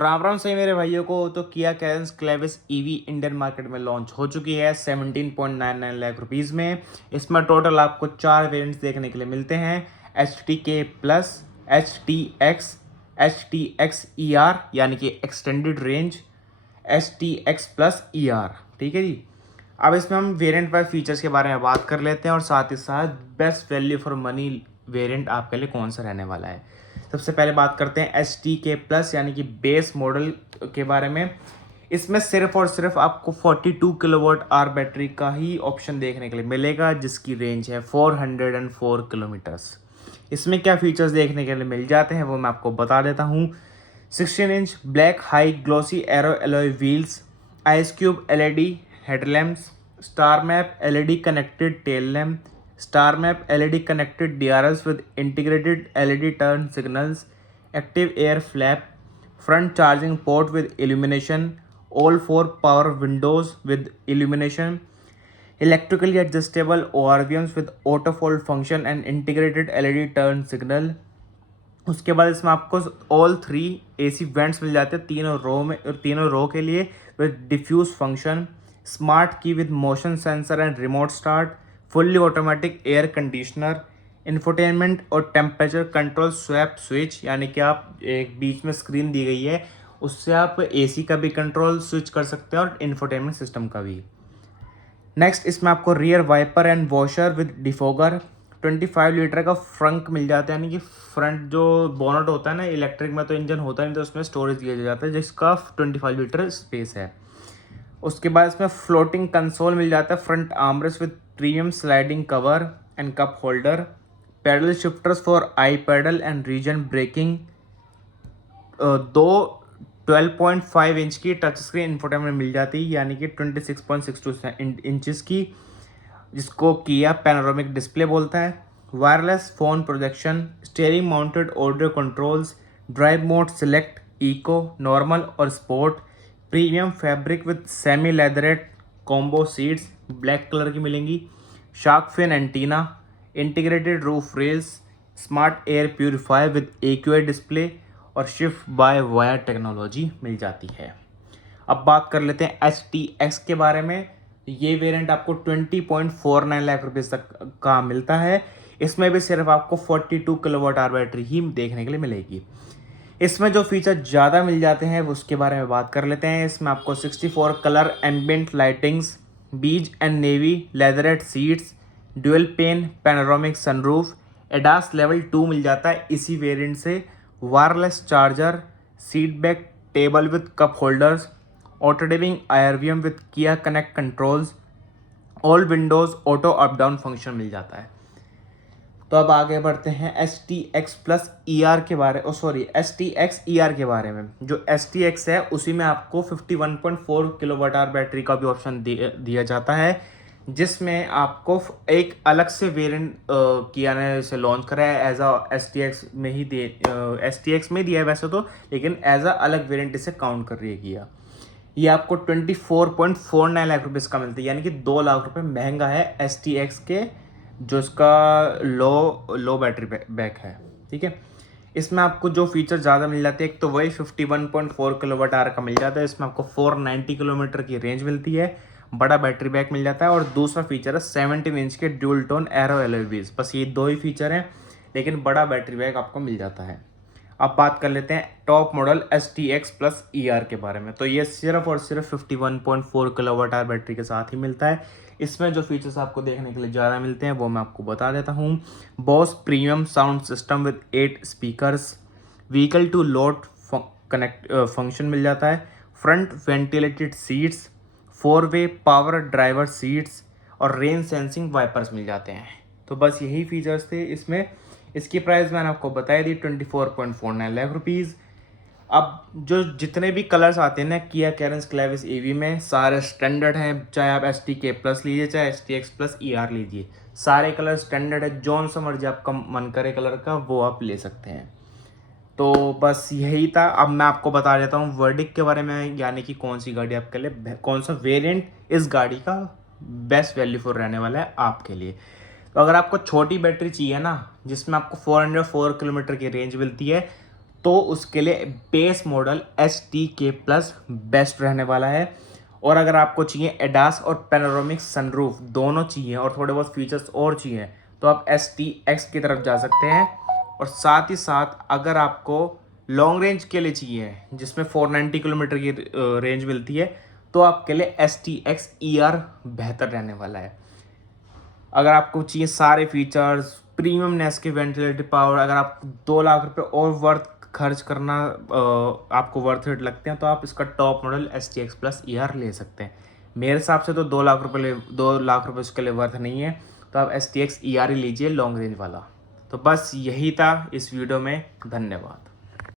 राम राम से मेरे भाइयों को। तो किया Carens Clavis EV Indian market में लॉन्च हो चुकी है 17.99 लाख रुपीज़ में। इसमें टोटल आपको 4 वेरिएंट्स देखने के लिए मिलते हैं। HTK प्लस, HTX यानी कि extended range, HTX plus ER। ठीक है जी। अब इसमें हम वेरिएंट वाइज फीचर्स के बारे में बात कर लेते हैं और साथ ही साथ best value for money variant आपके लिए कौन सा रहने वाला है। सबसे पहले बात करते हैं HTK प्लस यानी कि बेस मॉडल के बारे में। इसमें सिर्फ और सिर्फ आपको 42 किलोवाट आवर बैटरी का ही ऑप्शन देखने के लिए मिलेगा, जिसकी रेंज है 404 किलोमीटर्स। इसमें क्या फीचर्स देखने के लिए मिल जाते हैं वो मैं आपको बता देता हूँ। 16 inch black high glossy arrow alloy wheels, ice cube LED headlamps, star map LED connected tail lamp, star map LED connected DRLs with integrated LED turn signals, active air flap, front charging port with illumination, all 4 power windows with illumination, electrically adjustable ORVMs with auto fold function and integrated LED turn signal। उसके बाद इसमें आपको all 3 AC vents मिल जाते हैं तीनों रो के लिए with diffuse function, smart की with motion sensor and remote start, fully automatic air conditioner, infotainment और टेम्परेचर कंट्रोल स्वैप स्विच, यानी कि आप एक बीच में स्क्रीन दी गई है उससे आप AC का भी कंट्रोल स्विच कर सकते हैं और इंफोटेनमेंट सिस्टम का भी। नेक्स्ट इसमें आपको rear wiper and washer with defogger, 25 litre का फ्रंक मिल जाता है, यानी कि फ्रंट जो बोनट होता है ना, इलेक्ट्रिक में तो इंजन होता नहीं तो उसमें स्टोरेज दिया जाता है जिसका 25 लीटर स्पेस है। उसके बाद इसमें फ्लोटिंग कंसोल मिल जाता है, front armrest with premium sliding cover and cup holder, paddle shifters for I pedal and regen braking, दो 12.5 इंच की टच स्क्रीन इंफोटेनमेंट मिल जाती है, यानी कि 26.62 इंचज़ की, जिसको किया पैनोरामिक डिस्प्ले बोलता है। Wireless phone projection, steering mounted audio controls, drive mode select, eco, normal और sport, premium fabric with semi leatherette combo seats black colour की मिलेंगी, shark fin antenna, integrated roof rails, smart air purifier with AQI display और shift by wire technology मिल जाती है। अब बात कर लेते हैं HTX के बारे में। ये वेरिएंट आपको 20.49 लाख रुपये तक का मिलता है। इसमें भी सिर्फ आपको 42 किलोवाट आवर बैटरी ही देखने के लिए मिलेगी। इसमें जो फीचर ज़्यादा मिल जाते हैं वो उसके बारे में बात कर लेते हैं। इसमें आपको 64 colour ambient lightings, beige and navy leatherette seats, dual pane panoramic sunroof, ADAS level 2 मिल जाता है इसी वेरिएंट से, wireless charger, seat back table with cup holders, auto dimming IRVM with Kia connect controls, all windows auto up down function मिल जाता है। तो अब आगे बढ़ते हैं HTX प्लस ER के बारे HTX ER के बारे में। जो HTX है उसी में आपको 51.4 किलोवाट आवर बैटरी का भी ऑप्शन दिया जाता है, जिसमें आपको एक अलग से वेरिएंट किया ने इसे लॉन्च करा है एज अ STX में ही STX में दिया है वैसे तो, लेकिन एज अ अलग वेरिएंट इसे काउंट कर रही है किया। ये आपको 24.49 लाख रुपये का मिलता है, यानी कि 2 लाख रुपये महंगा है STX के, जो इसका लो बैटरी बैक है। ठीक है। इसमें आपको जो फीचर ज़्यादा मिल जाते हैं, एक तो वही 51.4 किलोवाट आवर का मिल जाता है, इसमें आपको 490 किलोमीटर की रेंज मिलती है, बड़ा बैटरी बैक मिल जाता है, और दूसरा फीचर है 17 इंच के dual tone arrow alloy wheels. बस ये 2 ही फीचर हैं, लेकिन बड़ा बैटरी बैक आपको मिल जाता है। अब बात कर लेते हैं top model HTX plus ER के बारे में। तो ये सिर्फ और सिर्फ 51.4 किलोवाट आवर बैटरी के साथ ही मिलता है। इसमें जो फीचर्स आपको देखने के लिए ज़्यादा मिलते हैं वो मैं आपको बता देता हूँ। Bose premium sound system with 8 speakers, vehicle to load connect function मिल जाता है, फ्रंट वेंटिलेटेड सीट्स, 4-वे पावर ड्राइवर सीट्स और रेन सेंसिंग वाइपर्स मिल जाते हैं। तो बस यही फीचर्स थे इसमें। इसकी प्राइस मैंने आपको बताई दी 24.49 लाख रुपीज़। अब जो जितने भी कलर्स आते हैं ना किया कैरेंस क्लेविस EV में, सारे स्टैंडर्ड हैं, चाहे आप HTK प्लस लीजिए चाहे HTX प्लस ER लीजिए, सारे कलर स्टैंडर्ड है। जौन सा मर्जी आपका मन करे कलर का वो आप ले सकते हैं। तो बस यही था। अब मैं आपको बता देता हूँ वर्डिक्ट के बारे में, यानी कि कौन सी गाड़ी आपके लिए, कौन सा वेरिएंट इस गाड़ी का बेस्ट वैल्यू फॉर रहने वाला है आपके लिए। तो अगर आपको छोटी बैटरी चाहिए ना, जिसमें आपको 404 किलोमीटर की रेंज मिलती है, तो उसके लिए base model STK plus best रहने वाला है। और अगर आपको चाहिए एडास और पैनोरामिक सनरूफ दोनों चाहिए और थोड़े बहुत फीचर्स और चाहिए तो आप STX की तरफ जा सकते हैं। और साथ ही साथ अगर आपको लॉन्ग रेंज के लिए चाहिए जिसमें 490 किलोमीटर की रेंज मिलती है तो आपके लिए STX ER बेहतर रहने वाला है। अगर आपको चाहिए सारे फीचर्स प्रीमियम नेस के वेंटिलेटर पावर, अगर आप 2 लाख रुपए और वर्थ खर्च करना आपको वर्थ इट लगते हैं तो आप इसका top model STX plus ER ले सकते हैं। मेरे हिसाब से तो 2 लाख रुपए उसके लिए वर्थ नहीं है, तो आप STX ER ही लीजिए लॉन्ग रेंज वाला। तो बस यही था इस वीडियो में, धन्यवाद।